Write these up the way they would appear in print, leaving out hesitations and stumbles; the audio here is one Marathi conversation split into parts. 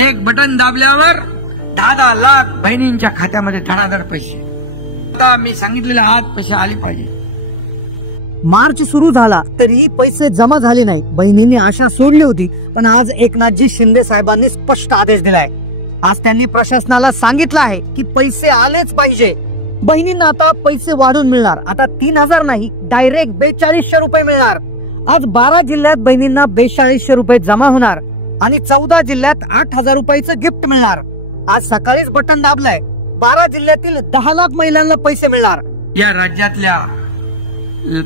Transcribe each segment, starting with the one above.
एक बटन दाबल्यावर 10 लाख बहिणींच्या खात्यामध्ये धडाधड पैसे. आता मी सांगितलेले आज पैसे आले पाहिजे. मार्च सुरू झाला तरी पैसे जमा झाले नाही. बहिणींनी आशा सोडली होती, पण आज एकनाथजी शिंदे साहेबांनी स्पष्ट आदेश दिलाय. आज त्यांनी प्रशासनाला सांगितलं आहे की पैसे आलेच पाहिजे. बहिणींना आता पैसे वाढून मिळणार. आता 3000 नाही, डायरेक्ट 4200 रुपये मिळणार. आज 12 जिल्ह्यात बहिणींना 4200 रुपये जमा होणार आणि 14 जिल्ह्यात 8000 रुपयाचं गिफ्ट मिळणार. आज सकाळीच बटन दाबलंय. 12 जिल्ह्यातील 10 लाख महिलांना पैसे मिळणार. या राज्यातल्या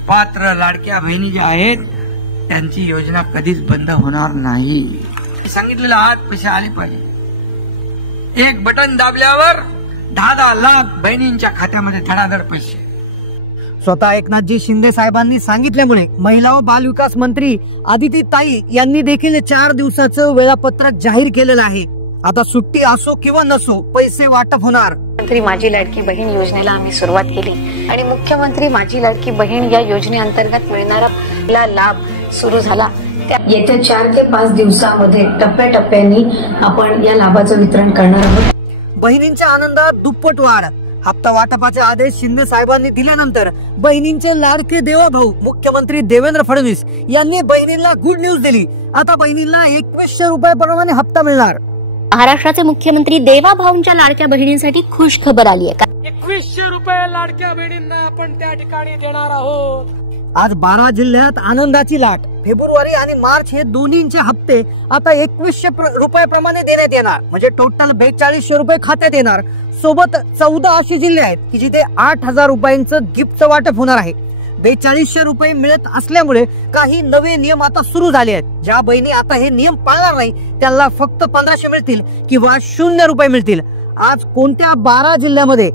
पात्र लाडक्या बहिणी ज्या आहेत त्यांची योजना कधीच बंद होणार नाही. सांगितलेलं आज पैसे आले पाहिजे. एक बटन दाबल्यावर 10 लाख बहिणींच्या खात्यामध्ये धडाधड पैसे. स्वतः एकनाथजी शिंदे साहेबांनी सांगितल्यामुळे महिला व बालविकास मंत्री आदिती ताई यांनी देखील 4 दिवसाचं वेळापत्रक जाहीर केलेलं आहे. आता सुट्टी असो किंवा नसो पैसे वाटप होणार. मुख्यमंत्री माझी लाडकी बहीण योजनेला आम्ही सुरुवात केली आणि मुख्यमंत्री माझी लाडकी बहीण या योजनेअंतर्गत मिळणारा लाभ सुरू झाला. येत्या 4 ते 5 दिवसामध्ये टप्प्याटप्प्याने आपण या लाभाचं वितरण करणार आहोत. बहिणींच्या आनंदात दुप्पट वाढ. हप्ता वाटपाचे आदेश शिंदे साहेबांनी दिल्यानंतर बहिणींचे लाडके देवाभाऊ मुख्यमंत्री देवेंद्र फडणवीस यांनी बहिणींना गुड न्यूज दिली. आता बहिणींना 2100 रुपयाप्रमाणे हप्ता मिळणार. महाराष्ट्राचे मुख्यमंत्री देवाभाऊंच्या लाडक्या बहिणींसाठी खुश खबर आली आहे. 2100 रुपये लाडक्या बहिणींना आपण त्या ठिकाणी देणार आहोत. आज 12 जिल्ह्यात आनंदाची लाट. फेब्रुवारी आणि मार्च हे दोन्हींचे हप्ते आता 2100 रुपयाप्रमाणे देण्यात येणार. म्हणजे टोटल 4200 रुपये खात्यात येणार. सोबत 14 असे जिल्हे आहेत की जिथे 8000 रुपयांचं गिफ्टचं वाटप होणार आहे. 4200 रुपये मिळत असल्यामुळे काही नवे नियम आता सुरू झाले आहेत. ज्या बहिणी आता हे नियम पाळणार नाही त्यांना फक्त 1500 मिळतील किंवा 0 रुपये मिळतील. आज कोणत्या 12 जिल्ह्यामध्ये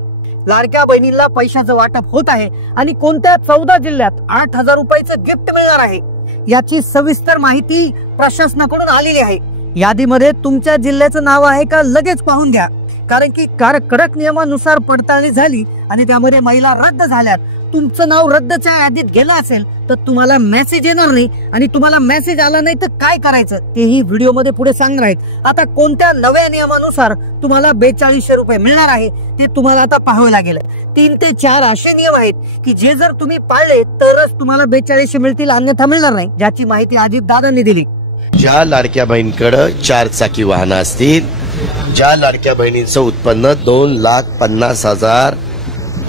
लाडक्या बहिणींना पैशाचं वाटप होत आहे आणि कोणत्या 14 जिल्ह्यात 8000 रुपयाचं गिफ्ट मिळणार आहे याची सविस्तर माहिती प्रशासनाकडून आलेली आहे. यादीमध्ये तुमच्या जिल्ह्याचं नाव आहे का लगेच पाहून घ्या, कारण की कडक नियमानुसार पडताळणी झाली आणि त्यामध्ये महिला रद्द झाल्यात. तुमचं नाव रद्दच्या यादीत गेलं असेल तर तुम्हाला मेसेज येणार नाही आणि तुम्हाला मेसेज आला नाही तर काय करायचं तेही व्हिडिओ मध्ये पुढे सांगणार आहेत. आता कोणत्या नव्या नियमानुसार तुम्हाला 4200 रुपये मिळणार आहे ते तुम्हाला आता पाहावे लागेल. 3 ते 4 असे नियम आहेत की जे जर तुम्ही पाळले तरच तुम्हाला 4200 मिळतील, अन्यथा मिळणार नाही, ज्याची माहिती अजित दादांनी दिली. ज्या लाडक्या बहिणींकडे 4 चाकी वाहनं असतील, ज्या लाडक्या बहिणींचं उत्पन्न 2,50,000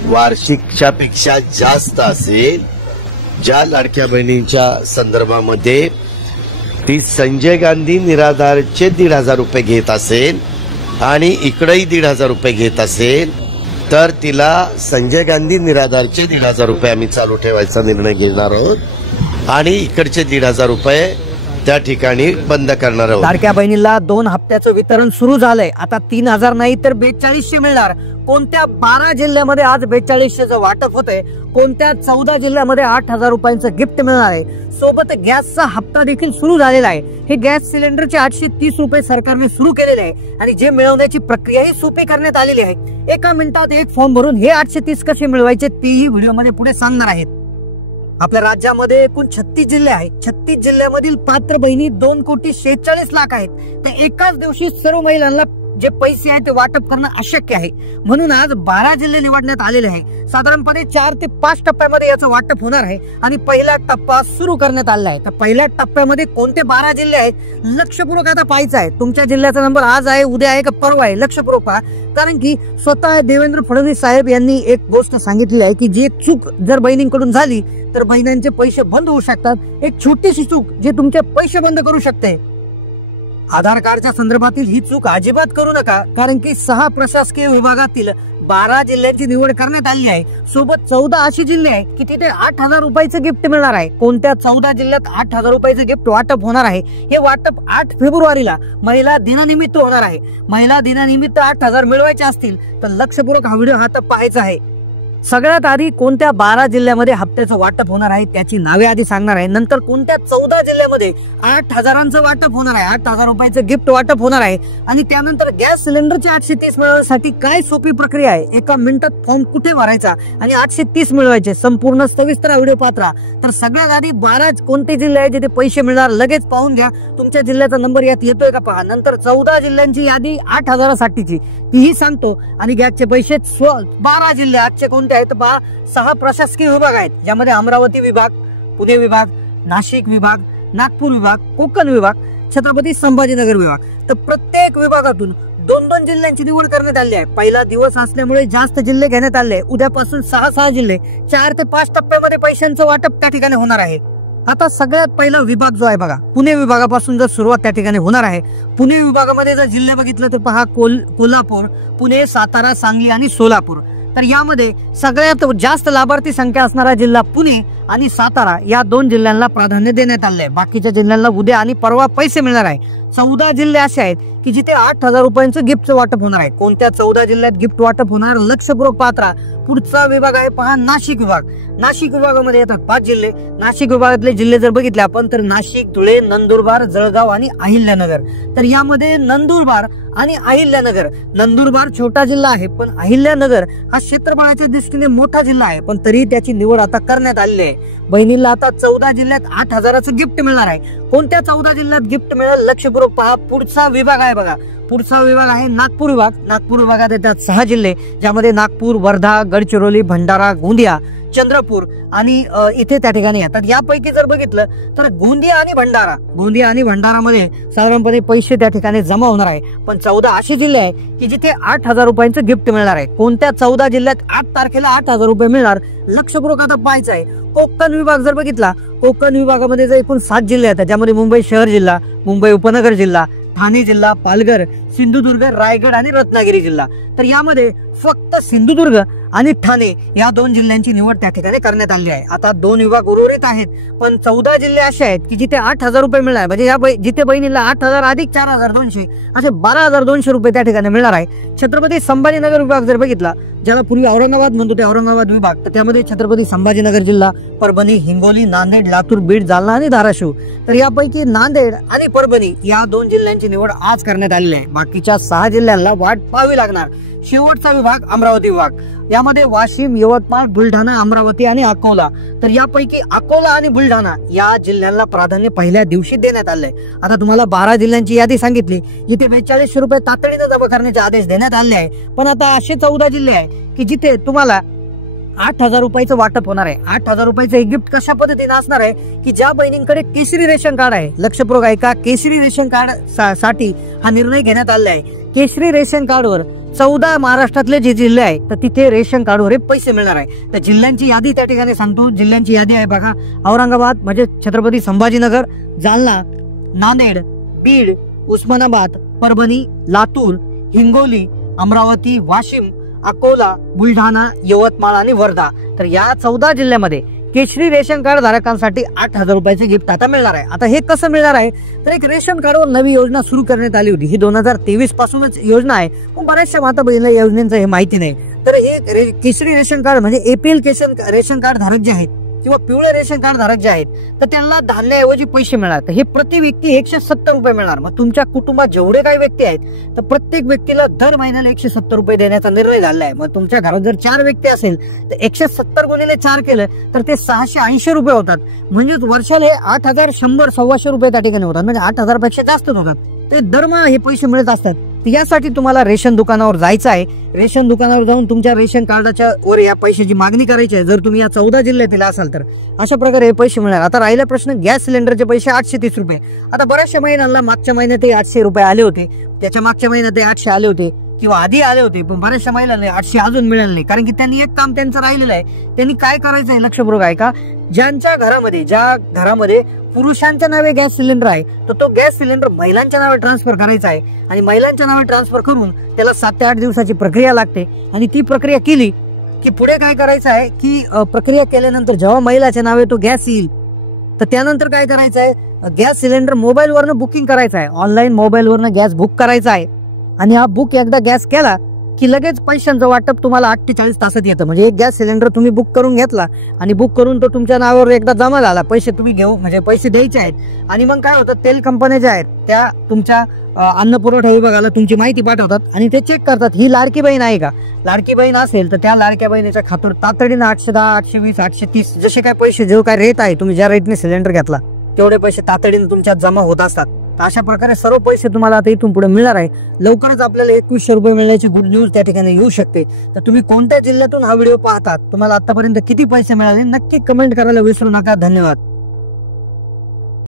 वार्षिकच्या पेक्षा जास्त असेल, ज्या लाडक्या बहिणींच्या संदर्भामध्ये ती संजय गांधी निराधारचे 1,500 रुपये घेत असेल आणि इकडेही 1,500 रुपये घेत असेल तर तिला संजय गांधी निराधारचे 1,500 रुपये आम्ही चालू ठेवायचा निर्णय घेणार आहोत आणि इकडचे 1,500 रुपये त्या ठिकाणी बंद करणार आहोत. लाडक्या बहिणीला 2 हप्त्याचं वितरण सुरू झालंय. आता 3000 नाही तर 4200 मिळणार. कोणत्या 12 जिल्ह्यामध्ये आज 4200चं वाटप होतंय, कोणत्या 14 जिल्ह्यामध्ये 8000 रुपयांचं गिफ्ट मिळणार आहे. सोबत गॅसचा हप्ता देखील सुरू झालेला आहे. हे गॅस सिलेंडरचे 830 रुपये सरकारने सुरू केलेले आहे आणि जे मिळवण्याची प्रक्रियाही सोपी करण्यात आलेली आहे. 1 मिनिटात एक फॉर्म भरून हे 830 कसे मिळवायचे तेही व्हिडिओमध्ये पुढे सांगणार आहेत. आपल्या राज्यामध्ये एकूण 36 जिल्हे आहेत. 36 जिल्ह्यामधील पात्र बहिणी 2,46,00,000 आहेत. तर एकाच दिवशी सर्व महिलांना जे पैसे आहेत ते वाटप करणं अशक्य आहे. म्हणून आज 12 जिल्हे निवडण्यात आलेले आहे. साधारणपणे 4 ते 5 टप्प्यामध्ये याचं वाटप होणार आहे आणि पहिला टप्पा सुरू करण्यात आलेला आहे. तर पहिल्या टप्प्यामध्ये कोणते 12 जिल्हे आहेत लक्षपूर्वक आता पाहायचं आहे. तुमच्या जिल्ह्याचा नंबर आज आहे, उद्या आहे का परवा आहे, लक्षपूर्वक पहा. कारण की स्वतः देवेंद्र फडणवीस साहेब यांनी एक गोष्ट सांगितली आहे की जी चूक जर बहिणींकडून झाली तर बहिणींचे पैसे बंद होऊ शकतात. एक छोटीशी चूक जे तुमचे पैसे बंद करू शकते. आधार कार्डच्या संदर्भातील ही चूक अजिबात करू नका, कारण की 6 प्रशासकीय विभागातील 12 जिल्ह्यांची निवड करण्यात आली आहे. सोबत 14 असे जिल्हे आहेत की तिथे 8000 रुपयाचं गिफ्ट मिळणार आहे. कोणत्या 14 जिल्ह्यात 8000 रुपयाचं गिफ्ट वाटप होणार आहे हे वाटप 8 फेब्रुवारीला महिला दिनानिमित्त होणार आहे. महिला दिनानिमित्त 8000 मिळवायचे असतील तर लक्षपूर्वक हा व्हिडिओ आता पाहायचा आहे. सगळ्यात आधी कोणत्या 12 जिल्ह्यामध्ये हप्त्याचं वाटप होणार आहे त्याची नावे आधी सांगणार आहे. नंतर कोणत्या 14 जिल्ह्यामध्ये 8,000चं वाटप होणार आहे, 8,000 रुपयाचं गिफ्ट वाटप होणार आहे. आणि त्यानंतर गॅस सिलेंडरचे 830 मिळवण्यासाठी काय सोपी प्रक्रिया आहे, एका मिनिटात फॉर्म कुठे भरायचा आणि 830 मिळवायचे, संपूर्ण सविस्तर व्हिडिओ पात्रा. तर सगळ्यात आधी 12 कोणते जिल्हे आहेत जिथे पैसे मिळणार लगेच पाहून घ्या. तुमच्या जिल्ह्याचा नंबर यात येतोय का पहा. नंतर 14 जिल्ह्यांची यादी 8,000साठीची तीही सांगतो. आणि गॅसचे पैसे 12 जिल्हे आजचे कोणते आहेत पहा. 6 प्रशासकीय विभाग आहेत ज्यामध्ये अमरावती विभाग, पुणे विभाग, नाशिक विभाग, नागपूर विभाग, कोकण विभाग, छत्रपती संभाजीनगर विभाग. तर प्रत्येक विभागातून 2-2 जिल्ह्यांची निवड करण्यात आली आहे. पहिला दिवस असल्यामुळे जास्त जिल्हे घेण्यात आले. उद्यापासून 6 जिल्हे 4 ते 5 टप्प्यामध्ये पैशांचं वाटप त्या ठिकाणी होणार आहे. आता सगळ्यात पहिला विभाग जो आहे बघा, पुणे विभागापासून जर सुरुवात त्या ठिकाणी होणार आहे. पुणे विभागामध्ये जर जिल्हे बघितलं तर पहा, कोल्हापूर, पुणे, सातारा, सांगली आणि सोलापूर. तर यामध्ये सगळ्यात जास्त लाभार्थी संख्या असणारा जिल्हा पुणे आणि सातारा या 2 जिल्ह्यांना प्राधान्य देण्यात आले आहे. बाकीच्या जिल्ह्यांना उद्या आणि परवा पैसे मिळणार आहे. 14 जिल्हे असे आहेत की जिथे 8,000 रुपयांचं गिफ्टचं वाटप होणार आहे. कोणत्या 14 जिल्ह्यात गिफ्ट वाटप होणार लक्षपूर्वक पात्रा. पुढचा विभाग आहे पहा, नाशिक विभाग. नाशिक विभागामध्ये येतात 5 जिल्हे. नाशिक विभागातले जिल्हे जर बघितले आपण तर नाशिक, धुळे, नंदुरबार, जळगाव आणि अहिल्यानगर. तर यामध्ये नंदुरबार आणि अहिल्यानगर, नंदुरबार छोटा जिल्हा आहे पण अहिल्यानगर हा क्षेत्रफळाच्या दृष्टीने मोठा जिल्हा आहे, पण तरी त्याची निवड आता करण्यात आलेली आहे. बहिणीला आता 14 जिल्ह्यात 8,000चं गिफ्ट मिळणार आहे. कोणत्या 14 जिल्ह्यात गिफ्ट मिळेल लक्षपूर्वक पहा. पुढचा विभाग आहे बघा, पुढचा विभाग आहे नागपूर विभाग. नागपूर विभागात येतात 6 जिल्हे ज्यामध्ये नागपूर, वर्धा, गडचिरोली, भंडारा, गोंदिया, चंद्रपूर आणि इथे त्या ठिकाणी येतात. यापैकी जर बघितलं तर गोंदिया आणि भंडारामध्ये साधारणपणे पैसे त्या ठिकाणी जमा होणार आहे. पण 14 असे जिल्हे आहे की जिथे 8,000 रुपयांचं गिफ्ट मिळणार आहे. कोणत्या 14 जिल्ह्यात 8 तारखेला 8,000 रुपये मिळणार लक्षपूर्वक आता पाहायचं आहे. कोकण विभाग जर बघितला, कोकण विभागामध्ये जर एकूण 7 जिल्हे आहेत ज्यामध्ये मुंबई शहर जिल्हा, मुंबई उपनगर जिल्हा, ठाणे जिल्हा, पालघर, सिंधुदुर्ग, रायगड आणि रत्नागिरी जिल्हा. तर यामध्ये फक्त सिंधुदुर्ग आणि ठाणे या 2 जिल्ह्यांची निवड त्या ठिकाणी करण्यात आली आहे. आता 2 विभाग उर्वरित आहेत पण 14 जिल्हे असे आहेत की जिथे 8,000 रुपये मिळणार. म्हणजे जिथे बहिणीला 8,000 अधिक 4,200 असे 12,200 रुपये त्या ठिकाणी मिळणार आहे. छत्रपती संभाजीनगर विभाग जर बघितला, ज्याला पूर्वी औरंगाबाद म्हणतो ते औरंगाबाद विभाग, तर त्यामध्ये छत्रपती संभाजीनगर जिल्हा, परभणी, हिंगोली, नांदेड, लातूर, बीड, जालना आणि धाराशिव. तर यापैकी नांदेड आणि परभणी या 2 जिल्ह्यांची निवड आज करण्यात आलेली आहे. बाकीच्या 6 जिल्ह्यांना वाट पाहावी लागणार. शेवटचा विभाग अमरावती विभाग. यामध्ये वाशिम, यवतमाळ, बुलढाणा, अमरावती आणि अकोला. तर यापैकी अकोला आणि बुलढाणा या जिल्ह्यांना प्राधान्य पहिल्या दिवशी देण्यात आलंय. आता तुम्हाला 12 जिल्ह्यांची यादी सांगितली, इथे 4200 रुपये तातडीने जमा करण्याचे आदेश देण्यात आले आहे. पण आता असे 14 जिल्हे आहे की जिथे तुम्हाला 8,000 रुपयाचं वाटप होणार आहे. 8,000 रुपयाचं हे गिफ्ट कशा पद्धतीने असणार आहे की ज्या बहिणींकडे केशरी रेशन कार्ड आहे, लक्षपूर्वक ऐका, केशरी रेशन कार्ड साठी हा निर्णय घेण्यात आला आहे. केशरी रेशन कार्डवर 14 महाराष्ट्रातले जे जिल्हे आहेत तर तिथे रेशन कार्डवर पैसे मिळणार आहे. तर जिल्ह्यांची यादी त्या ठिकाणी सांगतो. जिल्ह्यांची यादी आहे बघा, औरंगाबाद म्हणजे छत्रपती संभाजीनगर, जालना, नांदेड, बीड, उस्मानाबाद, परभणी, लातूर, हिंगोली, अमरावती, वाशिम, अकोला, बुलढाणा, यवतमाळ आणि वर्धा. तर या 14 जिल्ह्यामध्ये केशरी रेशन कार्ड धारकांसाठी 8,000 रुपयाचे गिफ्ट आता मिळणार आहे. आता हे कसं मिळणार आहे तर एक रेशन कार्डवर नवी योजना सुरू करण्यात आली होती. ही 2023 पासूनच योजना आहे, पण बऱ्याचशा माता बहिणीला योजनेचं हे माहिती नाही. तर हे केशरी रेशन कार्ड म्हणजे एपीएल रेशन कार्ड धारक जे आहेत किंवा पिवळे रेशन कार्ड धारक जे आहेत तर त्यांना धान्याऐवजी पैसे मिळणार. तर हे प्रति व्यक्ती 170 रुपये मिळणार. मग तुमच्या कुटुंबात जेवढे काही व्यक्ती आहेत तर प्रत्येक व्यक्तीला दर महिन्याला 170 रुपये देण्याचा निर्णय झाला आहे. मग तुमच्या घरात जर 4 व्यक्ती असेल तर 170 गुणिले 4 केलं तर ते 680 रुपये होतात. म्हणजे वर्षाला 8,100-1,200 रुपये त्या ठिकाणी होतात. म्हणजे 8,000 पेक्षा जास्तच होतात. ते दरमहा हे पैसे मिळत असतात. यासाठी तुम्हाला रेशन दुकानावर जायचं आहे. रेशन दुकानावर जाऊन तुमच्या रेशन कार्डाच्या वर या पैशाची मागणी करायची आहे. जर तुम्ही या 14 जिल्ह्यातील असाल तर अशा प्रकारे हे पैसे मिळणार. आता राहिला प्रश्न गॅस सिलेंडरचे पैसे 830 रुपये. आता बऱ्याचशा महिन्यांना मागच्या महिन्यात 800 रुपये आले होते, त्याच्या मागच्या महिन्यात 800 आले होते किंवा आधी आले होते, पण बऱ्याचशा महिलांना 800 अजून मिळाले नाही. कारण की त्यांनी एक काम त्यांचं राहिलेलं आहे. त्यांनी काय करायचं आहे लक्षपूर्वक आहे का, ज्या घरामध्ये पुरुषांच्या नावे गॅस सिलेंडर आहे तर तो गॅस सिलेंडर महिलांच्या नावे ट्रान्सफर करायचा आहे. आणि महिलांच्या नावे ट्रान्सफर करून त्याला 7 ते 8 दिवसाची प्रक्रिया लागते. आणि ती प्रक्रिया केली की पुढे काय करायचं आहे की प्रक्रिया केल्यानंतर जेव्हा महिलाच्या नावे तो गॅस येईल तर त्यानंतर काय करायचं आहे, गॅस सिलेंडर मोबाईलवरनं बुकिंग करायचं आहे. ऑनलाईन मोबाईलवरनं गॅस बुक करायचा आहे. आणि हा बुक एकदा गॅस केला की लगेच पैशांचं वाटप तुम्हाला 8 ते 40 तासात येतं. म्हणजे एक गॅस सिलेंडर तुम्ही बुक करून घेतला आणि बुक करून तो तुमच्या नावावर एकदा जमा झाला, पैसे तुम्ही घेऊ म्हणजे पैसे द्यायचे आहेत आणि मग काय होतं, तेल कंपन्या ज्या आहेत त्या तुमच्या अन्न पुरवठा विभागाला तुमची माहिती पाठवतात आणि ते चेक करतात ही लाडकी बहीण आहे का. लाडकी बहीण असेल तर त्या लाडक्या बहिणीच्या खात्यावर तातडीनं 810, 820, 830 जसे काय पैसे जो काय रेट आहे, तुम्ही ज्या रेटने सिलेंडर घेतला तेवढे पैसे तातडीने तुमच्यात जमा होत असतात. अशा प्रकारे सर्व पैसे तुम्हाला आता इथून पुढे मिळणार आहे. लवकरच आपल्याला 2100 रुपये मिळण्याची गुड न्यूज त्या ठिकाणी येऊ शकते. तर तुम्ही कोणत्या जिल्ह्यातून हा व्हिडिओ पाहतात, तुम्हाला आतापर्यंत किती पैसे मिळाले, नक्की कमेंट करायला विसरू नका. धन्यवाद.